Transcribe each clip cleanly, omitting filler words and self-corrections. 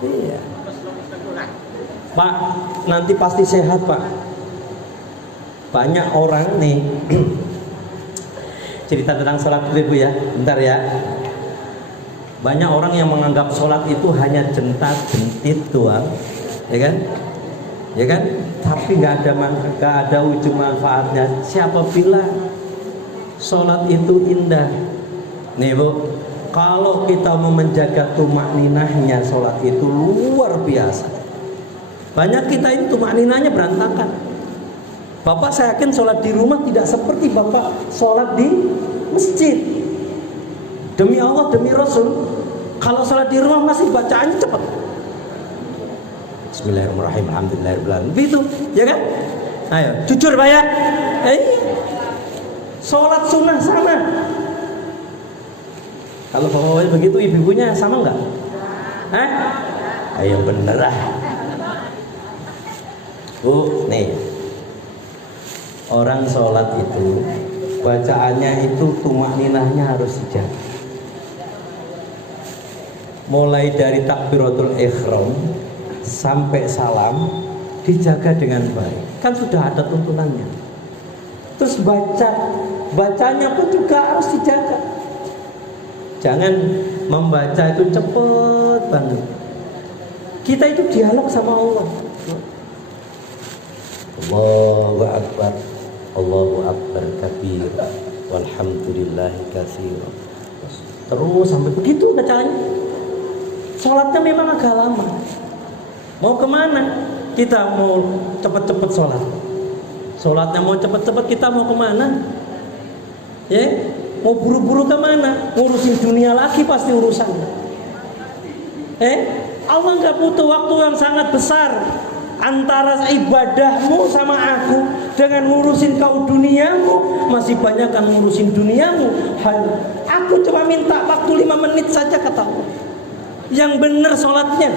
Iya. Pak, nanti pasti sehat, Pak. Banyak orang nih cerita tentang sholat dulu ya, bentar ya. Banyak orang yang menganggap sholat itu hanya jentat-jentit doang, ya kan? Ya kan? Tapi nggak ada ujung manfaatnya. Siapa bilang sholat itu indah? Nih Bu, kalau kita mau menjaga tumakninahnya, sholat itu luar biasa. Banyak kita ini tumakninahnya berantakan. Bapak saya yakin sholat di rumah tidak seperti Bapak sholat di masjid. Demi Allah, demi Rasul, kalau sholat di rumah masih bacaannya cepat. Bismillahirrahmanirrahim, alhamdulillahirrahmanirrahim. Begitu, ya kan? Ayo, jujur Pak ya. Sholat sunnah sama. Kalau bapaknya begitu, ibu-ibunya sama nggak? Ayo bener lah. Bu, nih, orang sholat itu bacaannya itu tumakninahnya harus dijaga. Mulai dari takbiratul ihram sampai salam dijaga dengan baik. Kan sudah ada tuntunannya. Terus bacanya pun juga harus dijaga. Jangan membaca itu cepet banget. Kita itu dialog sama Allah. Allahu Akbar, Allahu Akbar kabir, walhamdulillahi katsira. Terus sampai begitu bacaannya. Sholatnya memang agak lama. Mau kemana? Kita mau cepet-cepet sholat. Sholatnya mau cepet-cepet, kita mau kemana? Ya, mau buru-buru kemana? Ngurusin dunia lagi pasti urusannya. Allah nggak butuh waktu yang sangat besar antara ibadahmu sama aku dengan ngurusin kau duniamu. Masih banyak kan ngurusin duniamu. Aku cuma minta waktu 5 menit saja kata Allah. Yang benar sholatnya.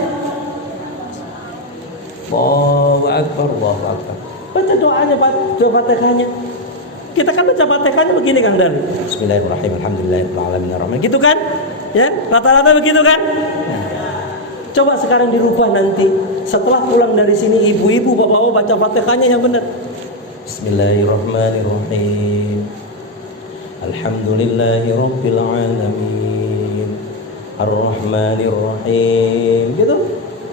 Allahu Akbar, Allahu Akbar. Baca doanya, doa Fatihahnya. Kita kan baca Fatihahnya begini kan dari Bismillahirrahmanirrahim, alhamdulillahirrahmanirrahim. Gitu kan? Ya, rata-rata begitu kan? Coba sekarang dirubah nanti. Setelah pulang dari sini ibu-ibu, bapak-bapak baca Fatihahnya yang benar. Bismillahirrahmanirrahim. Alhamdulillahirabbil alamin. Ar-Rahmanir-Rahim. Gitu.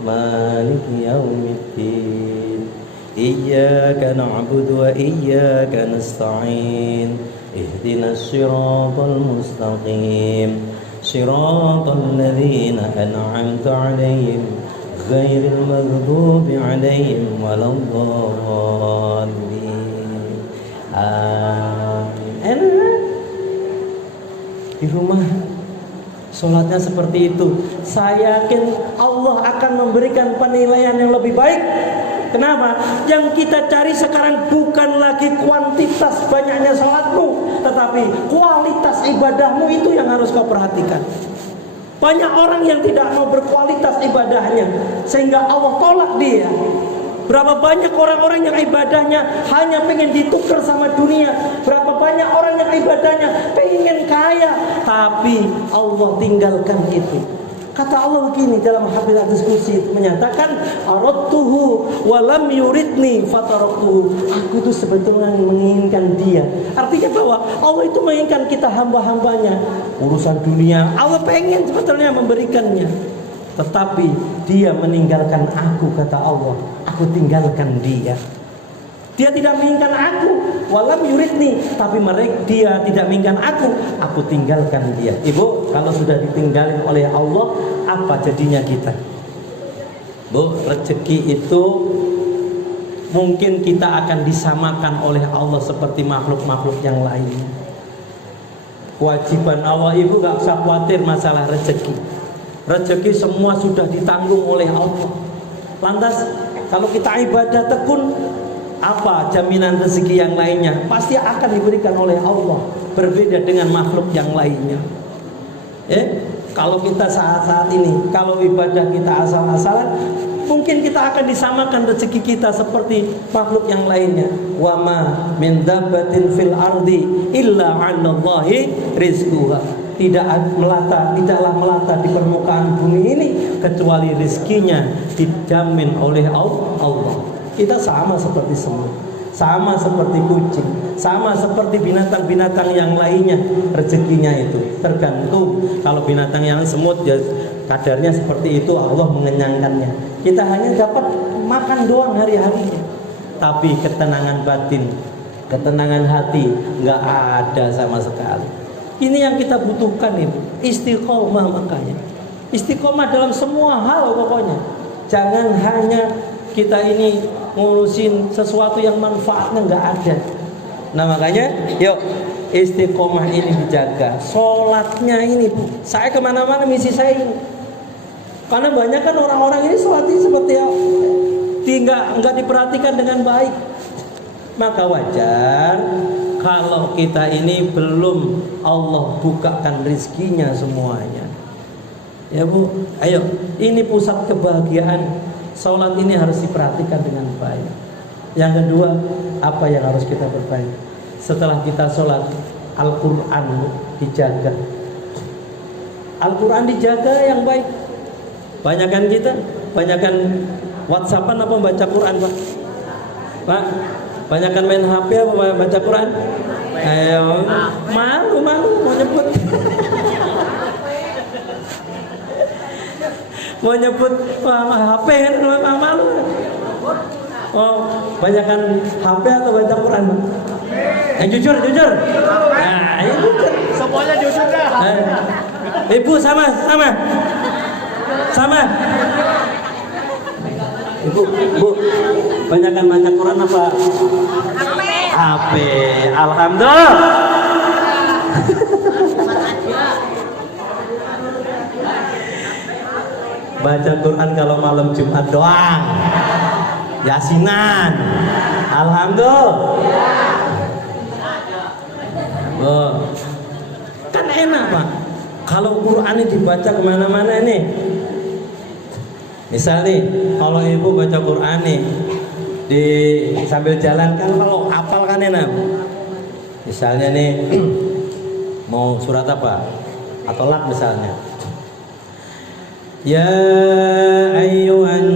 Maliki yaumiddin. Iyyaka na'budu wa iyyaka nasta'in. Ihdinas siratal mustaqim. Siratal ladzina an'amta 'alaihim ghairil maghdubi 'alaihim waladdallin. Amin. Di rumah sholatnya seperti itu. Saya yakin Allah akan memberikan penilaian yang lebih baik. Kenapa? Yang kita cari sekarang bukan lagi kuantitas banyaknya sholatmu, tetapi kualitas ibadahmu itu yang harus kau perhatikan. Banyak orang yang tidak mau berkualitas ibadahnya, sehingga Allah tolak dia. Berapa banyak orang-orang yang ibadahnya hanya pengen ditukar sama dunia. Berapa banyak orang yang ibadahnya pengen kaya, tapi Allah tinggalkan itu. Kata Allah begini dalam hadis kursi menyatakan aradtuhu wa lam yuridni fataraktuhu. Aku itu sebetulnya menginginkan dia. Artinya bahwa Allah itu menginginkan kita hamba-hambanya. Urusan dunia Allah pengen sebetulnya memberikannya, tetapi dia meninggalkan aku, kata Allah. Aku tinggalkan dia. Dia tidak menginginkan aku, walam yuridni, tapi dia tidak menginginkan aku tinggalkan dia. Ibu, kalau sudah ditinggalin oleh Allah, apa jadinya kita? Bu, rezeki itu mungkin kita akan disamakan oleh Allah seperti makhluk-makhluk yang lainnya. Kewajiban Allah, ibu gak usah khawatir masalah rezeki. Rezeki semua sudah ditanggung oleh Allah. Lantas kalau kita ibadah tekun, apa jaminan rezeki yang lainnya? Pasti akan diberikan oleh Allah. Berbeda dengan makhluk yang lainnya. Kalau kita saat ini, kalau ibadah kita asal-asalan, mungkin kita akan disamakan rezeki kita seperti makhluk yang lainnya. Wa ma min dabbatin fil ardi illa 'alallahi rizquha. tidaklah melata di permukaan bumi ini kecuali rezekinya dijamin oleh Allah. Kita sama seperti semut, sama seperti kucing, sama seperti binatang-binatang yang lainnya. Rezekinya itu tergantung. Kalau binatang yang semut ya kadarnya seperti itu, Allah mengenyangkannya. Kita hanya dapat makan doang hari-harinya, tapi ketenangan batin, ketenangan hati nggak ada sama sekali. Ini yang kita butuhkan ini, istiqomah. Makanya istiqomah dalam semua hal pokoknya. Jangan hanya kita ini ngurusin sesuatu yang manfaatnya nggak ada. Nah makanya yuk istiqomah ini dijaga. Sholatnya ini Bu, saya kemana-mana misi saya ini. Karena banyak kan orang-orang ini sholatnya seperti nggak diperhatikan dengan baik. Maka wajar kalau kita ini belum Allah bukakan rizkinya semuanya. Ya Bu, ayo, ini pusat kebahagiaan. Sholat ini harus diperhatikan dengan baik. Yang kedua, apa yang harus kita perbaiki? Setelah kita sholat, Al-Quran dijaga. Al-Quran dijaga yang baik. Banyakan kita, banyakan WhatsAppan apa baca Quran Pak? Pak, banyakan main HP apa baca Quran? Ayo, malu mau nyebut. Mau nyebut HP kan malu. Oh, banyakan HP atau baca Quran? Jujur. Nah, ini semuanya jujur dah. Ibu sama. Ibu, banyakan baca Quran apa? HP. Alhamdulillah. Baca Quran kalau malam Jumat doang. Yasinan. Alhamdulillah. Oh. Kan enak Pak. Kalau Quran ini dibaca kemana-mana nih. Misal nih, kalau ibu baca Quran nih di sambil jalan kan kalau hafal kan enak. Misalnya nih mau surat apa? At-Tolaq misalnya. Ya ayyuhan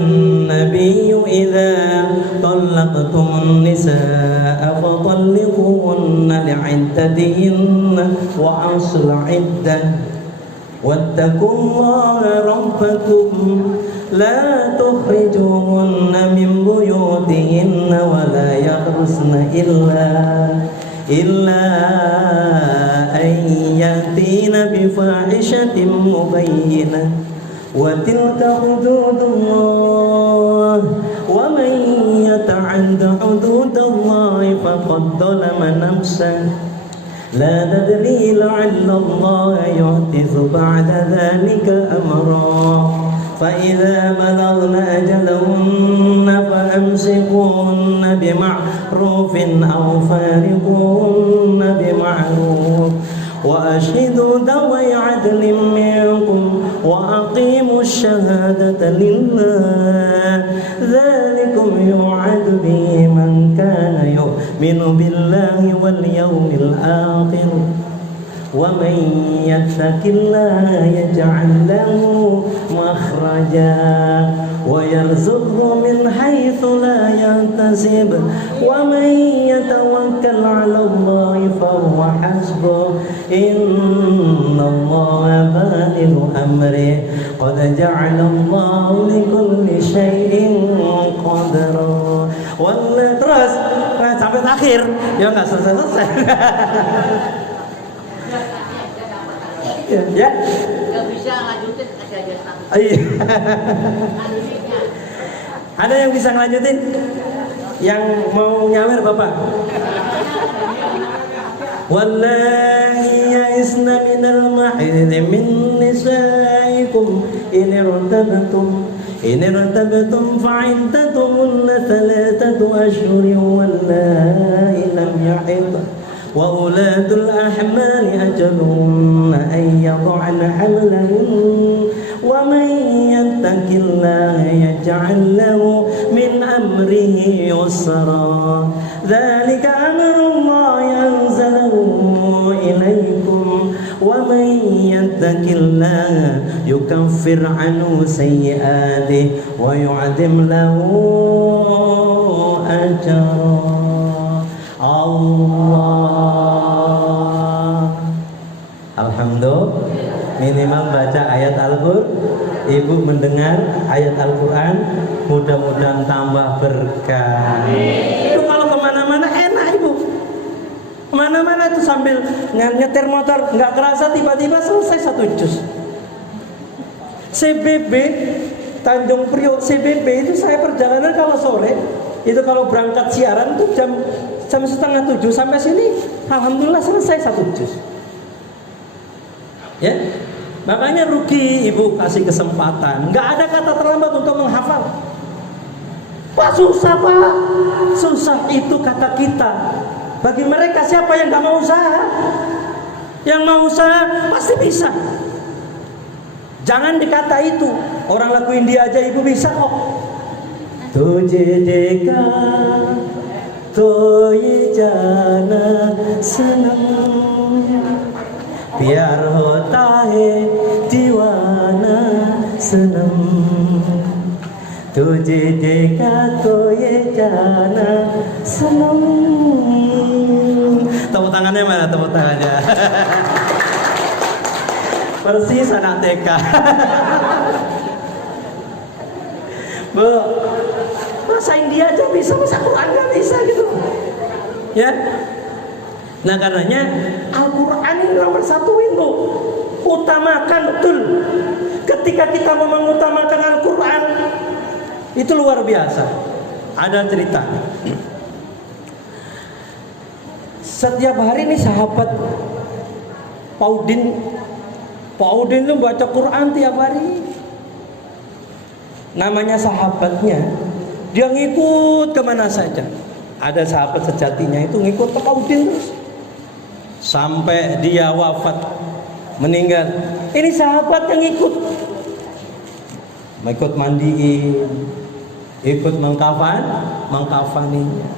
nabiyyu idza talaqtumun nisaa fatalliquhunna li'iddatihinna wa asl 'iddah wattaqullaha rabbakum la tukhrijuhunna min buyutihinna wa la yakhrujna illa an yatina bi fahishatin mubayyinah wa tilka hududullah wa man yata'adda hududallahi faqad zalama nafsahu la tadri la'alla Allah yuhdithu ba'da dhalika amra فإذا بلغن أجلهن فأمسكوهن بمعروف أو فارقوهن بمعروف وأشهدوا ذوي عدل منكم وأقيموا الشهادة لله ذلكم يوعد به من كان يؤمن بالله واليوم الآخر ومن يتق الله يجعل له مخرجا ويرزقه من حيث لا يحتسب ومن يتوكل على الله فهو حسبه إن الله بالغ أمره قد جعل الله لكل شيء قدرا. Terus sampai akhir ya nggak selesai. Ya. Gak bisa lanjutin aja. Ada yang bisa ngelanjutin? Yang mau nyawer Bapak? Wallahi ya'isna minal mahid min nisaikum in irtabtum fa'iddatuhunna thalathatu ashhurin wallahi lam yahid وأولاة الأحمال أجلهن أن يضعن حملهن ومن يتق الله يجعل له من أمره يسرا ذلك أمر الله أنزله إليكم ومن يتق الله يكفر عنه سيئاته ويعظم له أجرا. Allah. Alhamdulillah, minimal baca ayat Al-Qur'an. Ibu mendengar ayat Al-Quran, mudah-mudahan tambah berkah. Itu kalau kemana-mana enak ibu. Kemana-mana itu sambil nyetir motor, nggak kerasa tiba-tiba selesai 1 juz. CBB Tanjung Priok CBB itu saya perjalanan kalau sore itu kalau berangkat siaran tuh jam 6:30 sampai sini, alhamdulillah selesai 1 juz. Ya, makanya rugi ibu kasih kesempatan. Nggak ada kata terlambat untuk menghafal. Pak susah pak, susah itu kata kita. Bagi mereka siapa yang nggak mau usaha? Yang mau usaha pasti bisa. Jangan dikata itu. Orang lagu India aja ibu bisa kok. Tujhe dekha to ye jana sanam, प्यार होता है दीवाना सनम, तुझे देखा तो ये जाना सनम. Tepuk tangannya mana? Tepuk tangannya. Persis anak TK. Bu, bahasa India aja bisa, bahasa Quran nggak bisa gitu. Ya. Nah karenanya Al-Quran ini nomor 1 itu utamakan betul. Ketika kita mau mengutamakan Al-Quran itu luar biasa. Ada cerita. Setiap hari nih sahabat Paudin itu baca Quran tiap hari. Namanya sahabatnya, dia ngikut kemana saja. Ada sahabat sejatinya itu ngikut ke Paudin terus sampai dia wafat, meninggal. Ini sahabat yang ikut mandiin, ikut mengkafaninya,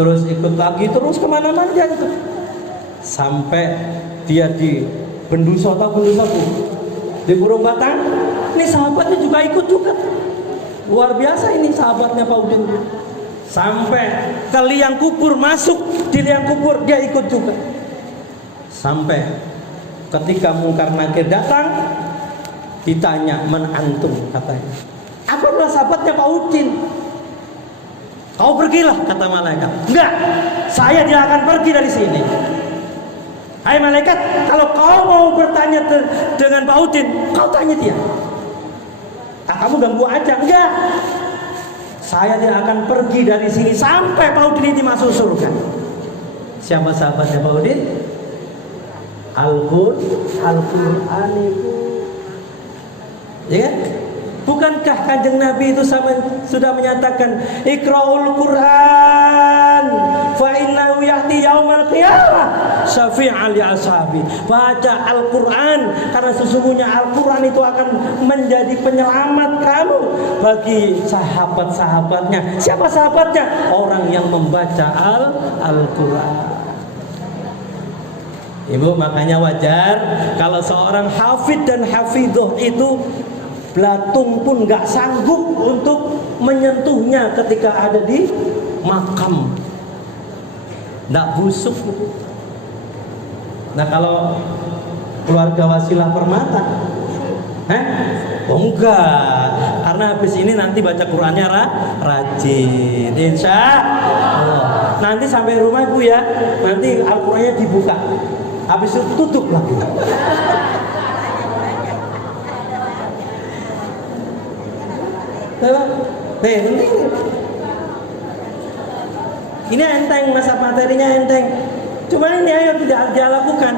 terus ikut lagi, terus kemana-mana dia ikut sampai dia di Benduso di Burung Batang. Ini sahabatnya juga ikut juga. Luar biasa ini sahabatnya Paudin. Sampai ke liang kubur, masuk di liang kubur dia ikut juga. Sampai ketika Mungkar Nakir datang, ditanya, "Man antum?" katanya. Aku adalah sahabatnya Paudin. Kau pergilah, kata malaikat. Enggak, saya tidak akan pergi dari sini. Hai malaikat, kalau kau mau bertanya dengan Paudin, kau tanya dia. Kamu ganggu aja. Enggak, saya tidak akan pergi dari sini sampai Paudin ini masuk surga. Siapa sahabatnya Paudin? Al-Quran itu. Ya kan? Bukankah Kanjeng Nabi itu sudah menyatakan Iqra'ul Quran fa innahu ya'ti yaumal qiyamah syafi'an li ashabi. Baca Al-Quran karena sesungguhnya Al-Quran itu akan menjadi penyelamat kamu bagi sahabat-sahabatnya. Siapa sahabatnya? Orang yang membaca Al-Quran. Ibu, makanya wajar kalau seorang hafid dan hafidhoh itu belatung pun gak sanggup untuk menyentuhnya ketika ada di makam. Gak busuk. Nah kalau keluarga Wasilah Permata, oh enggak, karena habis ini nanti baca Qurannya rajin, insya Allah. Nanti sampai rumah ibu ya, nanti Al-Qurannya dibuka, habis itu tutup lagi. Ini enteng, masa materinya enteng. Cuma ini ayo tidak dia lakukan.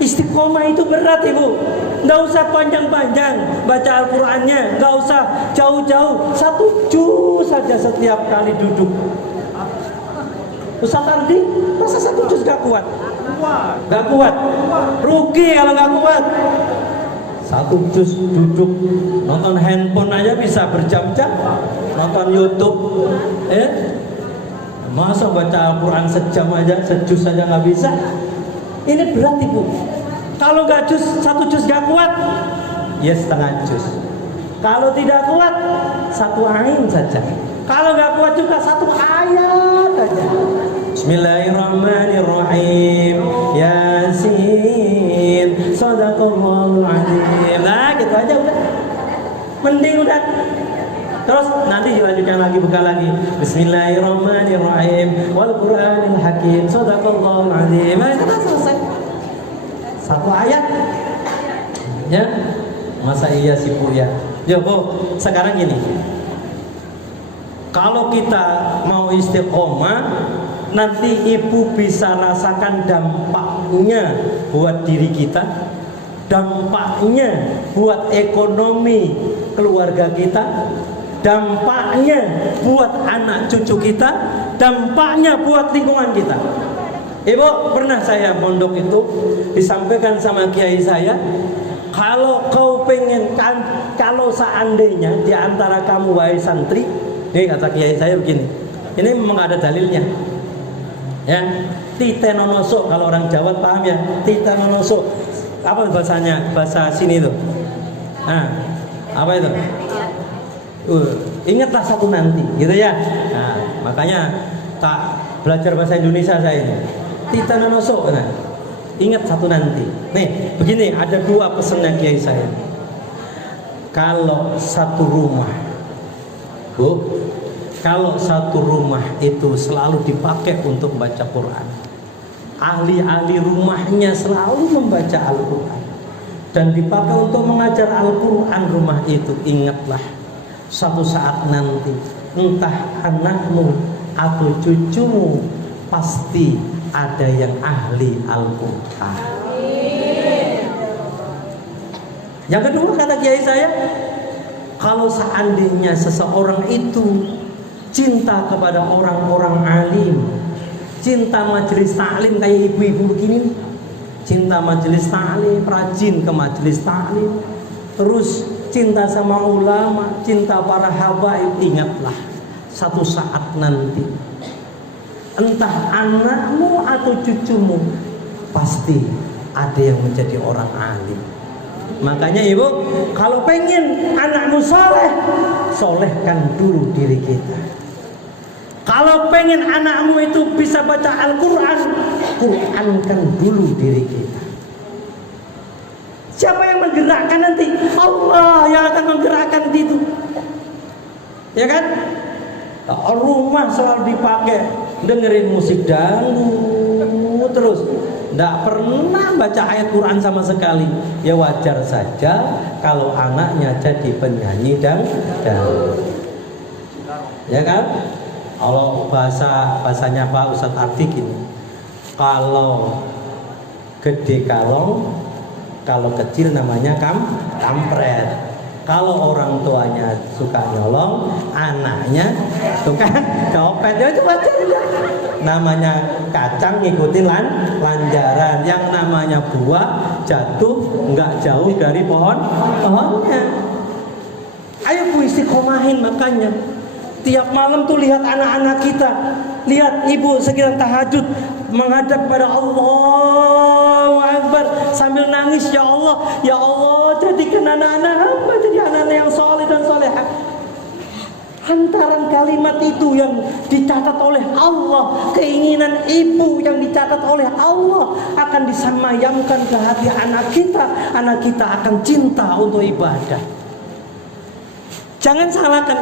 Istiqomah itu berat ibu. Nggak usah panjang-panjang baca Al-Qurannya, nggak usah jauh-jauh. 1 juz saja setiap kali duduk. Ustaz Ardi, masa 1 juz gak kuat? Gak kuat. Rugi kalau gak kuat. 1 juz duduk, nonton handphone aja bisa berjam-jam, nonton YouTube, masa baca Al-Quran sejam aja, sejuz aja nggak bisa. Ini berat ibu. Kalau nggak satu juz nggak kuat, ya setengah juz. Kalau tidak kuat, satu ain saja. Kalau nggak kuat juga satu ayat saja. Bismillahirrahmanirrahim. Yasin. Shadaqallahul adzim. Nah, gitu aja udah. Mending udah. Terus nanti dilanjutkan lagi, buka lagi. Bismillahirrahmanirrahim. Wal Qur'anil Hakim. Shadaqallahul adzim. Nah, itu selesai. Satu ayat. Ya. Masa iya sih Bu ya? Sekarang gini. Kalau kita mau istiqomah, nanti ibu bisa rasakan dampaknya buat diri kita, dampaknya buat ekonomi keluarga kita, dampaknya buat anak cucu kita, dampaknya buat lingkungan kita. Ibu, pernah saya mondok itu disampaikan sama kiai saya, kalau kau pengen kalau seandainya di antara kamu wahai santri, ini kata kiai saya begini, ini memang ada dalilnya. Ya, titenonoso, kalau orang Jawa paham ya, titenonoso. Apa bahasanya? Bahasa sini itu. Nah, apa itu? Ingatlah satu nanti, gitu ya. Nah, makanya tak belajar bahasa Indonesia saya ini. Titenonoso, nah, ingat satu nanti. Nih, begini, ada dua pesannya kiai saya. Kalau satu rumah, Bu, kalau satu rumah itu selalu dipakai untuk baca Quran, ahli-ahli rumahnya selalu membaca Al-Quran dan dipakai untuk mengajar Al-Quran rumah itu, ingatlah suatu saat nanti entah anakmu atau cucumu pasti ada yang ahli Al-Quran. Yang kedua kata kiai saya, kalau seandainya seseorang itu cinta kepada orang-orang alim, cinta majelis taklim kayak ibu-ibu begini, cinta majelis taklim, rajin ke majelis taklim, terus cinta sama ulama, cinta para habaib, ingatlah satu saat nanti entah anakmu atau cucumu pasti ada yang menjadi orang alim. Makanya ibu, kalau pengen anakmu soleh, solehkan dulu diri kita. Kalau pengen anakmu itu bisa baca Al-Quran, Qurankan dulu diri kita. Siapa yang menggerakkan nanti? Allah yang akan menggerakkan itu. Ya kan? Rumah selalu dipakai dengerin musik dangdut terus, tidak pernah baca ayat Quran sama sekali. Ya wajar saja kalau anaknya jadi penyanyi dangdut. Ya kan? Kalau bahasanya Pak Ustadz Ardi gini, kalau gede kalong, kalau kecil namanya kampret. Kalau orang tuanya suka nyolong, anaknya suka copet, ya itu wajar ya. Namanya kacang ngikutin lanjaran, yang namanya buah jatuh nggak jauh dari pohonnya. Ayo Bu istiqomahin, makanya tiap malam tuh lihat anak-anak kita, lihat ibu sekiranya tahajud menghadap pada Allahu Akbar sambil nangis, ya Allah jadikan anak-anak hamba jadi anak-anak yang soleh dan solehah. Hantaran kalimat itu yang dicatat oleh Allah, keinginan ibu yang dicatat oleh Allah akan disemayamkan ke hati anak kita akan cinta untuk ibadah. Jangan salahkan,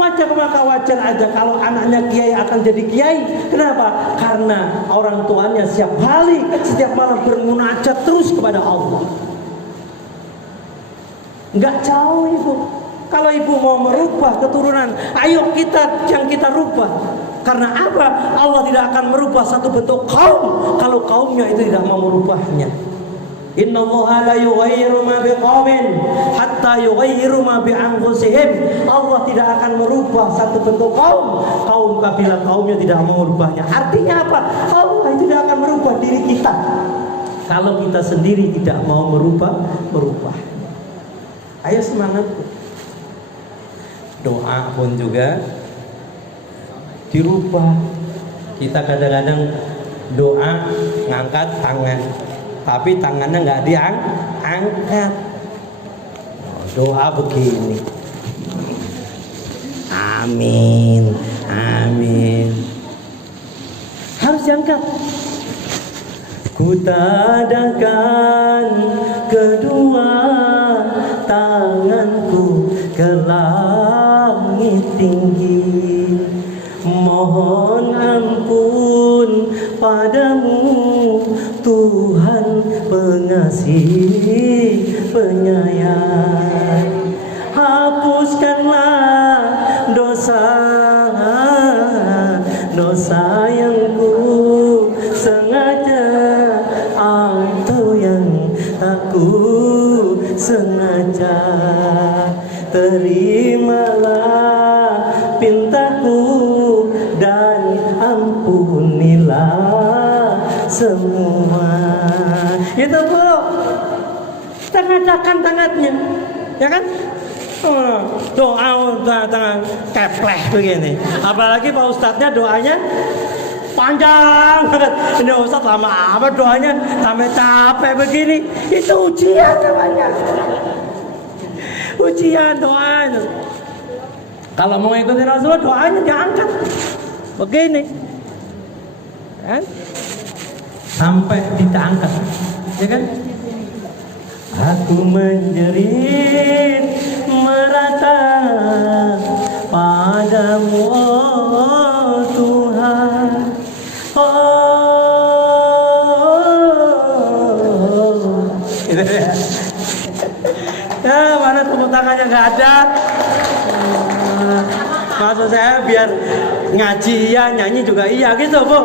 wajar aja kalau anaknya kiai akan jadi kiai. Kenapa? Karena orang tuanya setiap malam bermunajat terus kepada Allah. Enggak jauh ibu. Kalau ibu mau merubah keturunan, ayo yang kita rubah. Karena apa? Allah tidak akan merubah satu bentuk kaum kalau kaumnya itu tidak mau merubahnya. Innallaha la yughayyiru ma biqaumin hatta yughayyiru ma bi anfusihim. Allah tidak akan merubah satu bentuk kaum apabila kaumnya tidak mau merubahnya. Artinya apa? Allah tidak akan merubah diri kita kalau kita sendiri tidak mau merubah. Ayo semangat. Doa pun juga dirubah. Kita kadang-kadang doa ngangkat tangan, tapi tangannya nggak diangkat. Doa begini. Amin, amin. Harus diangkat. Kutadahkan kedua tanganku ke langit tinggi, mohon ampun padamu Tuhan pengasih penyayang. Hapuskanlah dosa yang ku sengaja atau yang tak ku sengaja. Terimalah pintaku dan ampunilah semua. Itu Bu, tengah-tengahkan tangannya, ya kan? Doa tangan kepleh begini. Apalagi Pak Ustadznya doanya panjang banget. Ini Ustadz lama apa doanya sampai capek begini. Itu ujian namanya. Ujian doa. Kalau mau ikuti Rasulullah doanya diangkat begini, kan? Sampai diangkat, ya kan? Aku menjerit merata padamu oh Tuhan. Gitu ya. Ya, mana tepuk tangannya nggak ada. Maksud saya biar ngaji iya, nyanyi juga iya gitu Bu.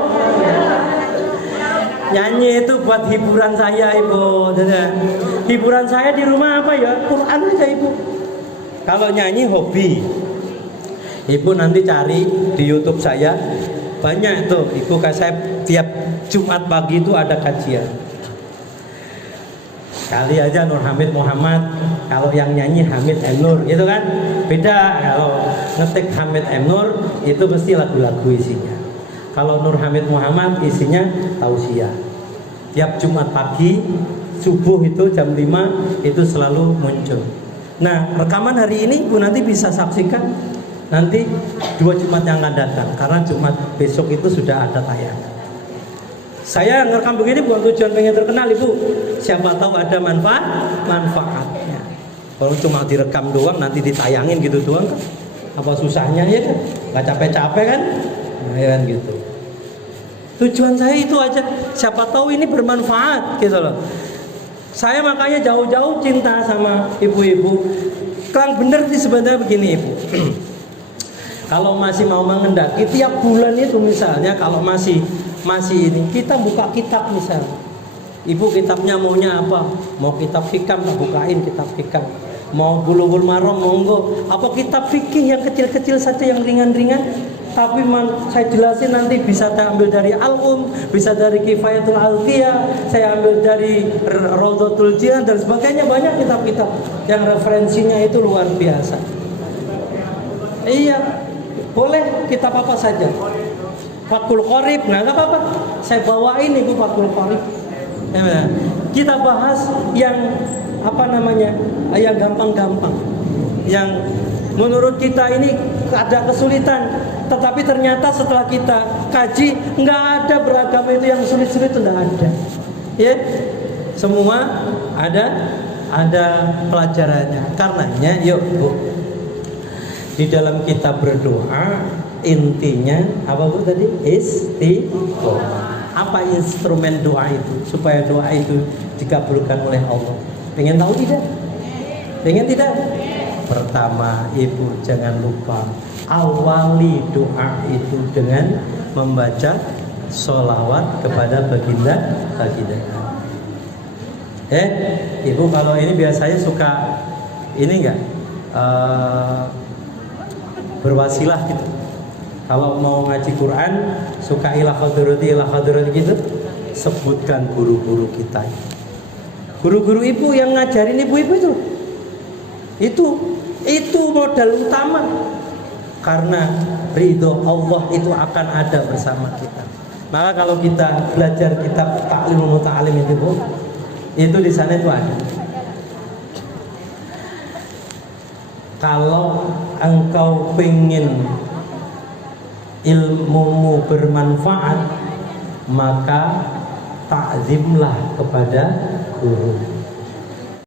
Nyanyi itu buat hiburan saya Ibu. Hiburan saya di rumah apa ya? Quran aja Ibu. Kalau nyanyi hobi. Ibu nanti cari di YouTube saya, banyak tuh Ibu saya tiap Jumat pagi itu ada kajian. Kali aja Nur Hamid Muhammad, kalau yang nyanyi Hamid M Nur, gitu kan? Beda. Kalau ngetik Hamid M Nur itu mesti lagu-lagu isinya. Kalau Nur Hamid Muhammad isinya tausiah. Tiap Jumat pagi subuh itu jam 5 itu selalu muncul. Nah, rekaman hari ini Bu nanti bisa saksikan nanti 2 Jumat yang akan datang, karena Jumat besok itu sudah ada tayangan. Saya ngerekam begini bukan tujuan pengen terkenal Ibu. Siapa tahu ada manfaatnya. Kalau cuma direkam doang nanti ditayangin gitu doang kan? Apa susahnya ya kan? Gak capek-capek kan? Nah, ya kan gitu. Tujuan saya itu aja. Siapa tahu ini bermanfaat gitu loh. Saya makanya jauh-jauh cinta sama ibu-ibu. Klang bener sih sebenarnya begini Ibu. Kalau masih mau mengendaki tiap bulan itu misalnya kalau masih ini kita buka kitab misalnya. Ibu kitabnya maunya apa? Mau kitab hikam, bukain kitab hikam. Mau Bulughul Maram monggo. Apa kitab fikih yang kecil-kecil saja yang ringan-ringan. Tapi saya jelasin nanti bisa saya ambil dari Al-Um, bisa dari Kifayatul Alfiyah, saya ambil dari Rawdatul Jinan dan sebagainya. Banyak kitab-kitab yang referensinya itu luar biasa. Iya, boleh kitab apa saja. Fathul Qorib, nah nggak apa-apa. Saya bawain Ibu Fathul Qorib. Ya, kita bahas yang apa namanya, yang gampang-gampang, yang menurut kita ini ada kesulitan, tetapi ternyata setelah kita kaji nggak ada beragama itu yang sulit-sulit, itu nggak ada. Ya, semua ada pelajarannya. Karenanya, yuk Bu, di dalam kita berdoa intinya apa Bu tadi? Istiqomah. Apa instrumen doa itu supaya doa itu dikabulkan oleh Allah? Pengen tahu tidak? Pengen tidak? Pertama, Ibu jangan lupa awali doa itu dengan membaca sholawat kepada baginda. Ibu kalau ini biasanya suka ini enggak berwasilah gitu. Kalau mau ngaji Quran suka ila hadrati gitu, sebutkan guru-guru kita. Guru-guru Ibu yang ngajarin ibu-ibu itu modal utama. Karena ridho Allah itu akan ada bersama kita. Maka kalau kita belajar kitab Ta'limul Muta'alim itu Bu, Itu di sana itu ada. Kalau engkau pengen ilmumu bermanfaat, maka takzimlah kepada guru.